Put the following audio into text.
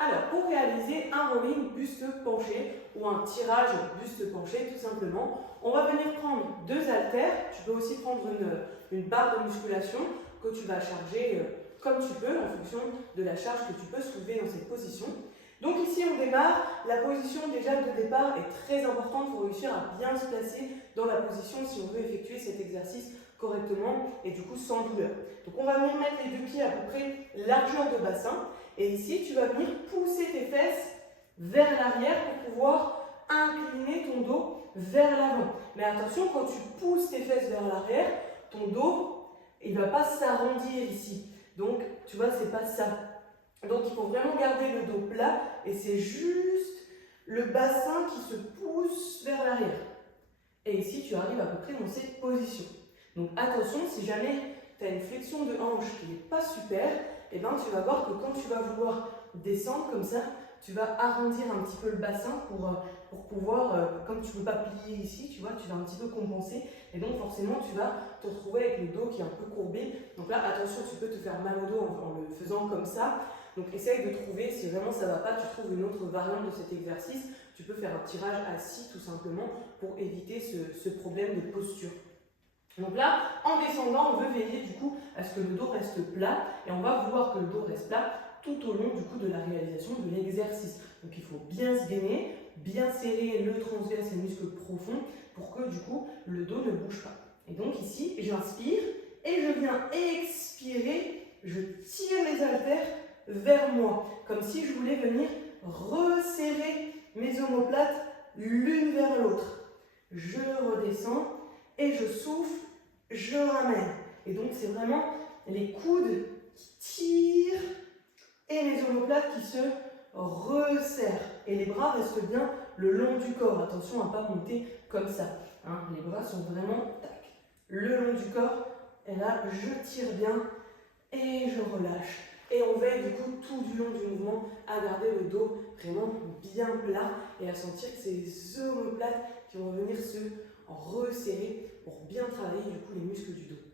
Alors, pour réaliser un rowing buste penché ou un tirage buste penché, tout simplement, on va venir prendre 2 haltères. Tu peux aussi prendre une barre de musculation que tu vas charger comme tu peux en fonction de la charge que tu peux soulever dans cette position. Donc ici, on démarre. La position déjà de départ est très importante pour réussir à bien se placer dans la position si on veut effectuer cet exercice correctement et du coup sans douleur. Donc on va venir mettre les 2 pieds à peu près largeur de bassin. Et ici, tu vas venir pousser tes fesses vers l'arrière pour pouvoir incliner ton dos vers l'avant. Mais attention, quand tu pousses tes fesses vers l'arrière, ton dos, il ne va pas s'arrondir ici. Donc, tu vois, c'est pas ça. Donc, il faut vraiment garder le dos plat et c'est juste le bassin qui se pousse vers l'arrière. Et ici, tu arrives à peu près dans cette position. Donc, attention, si jamais tu as une flexion de hanche qui n'est pas super, et ben, tu vas voir que quand tu vas vouloir descendre comme ça, tu vas arrondir un petit peu le bassin pour pouvoir, comme tu ne peux pas plier ici, tu vois, tu vas un petit peu compenser. Et donc, forcément, tu vas te retrouver avec le dos qui est un peu courbé. Donc là, attention, tu peux te faire mal au dos en le faisant comme ça. Donc, essaye de trouver, si vraiment ça ne va pas, tu trouves une autre variante de cet exercice. Tu peux faire un tirage assis tout simplement pour éviter ce problème de posture. Donc là, en descendant, on veut veiller du coup à ce que le dos reste plat et on va vouloir que le dos reste plat tout au long du coup de la réalisation de l'exercice. Donc il faut bien se gainer, bien serrer le transverse et les muscles profonds pour que du coup le dos ne bouge pas. Et donc ici, j'inspire et je viens expirer, je tire les haltères vers moi, comme si je voulais venir resserrer mes omoplates l'une vers l'autre. Je redescends et je souffle, je ramène. Et donc c'est vraiment les coudes qui tirent et les omoplates qui se resserrent. Et les bras restent bien le long du corps. Attention à ne pas monter comme ça. Hein, les bras sont vraiment tac, le long du corps. Et là, je tire bien et je relâche. Et on veille du coup tout du long du mouvement à garder le dos vraiment bien plat et à sentir que c'est les omoplates qui vont venir se resserrer pour bien travailler du coup les muscles du dos.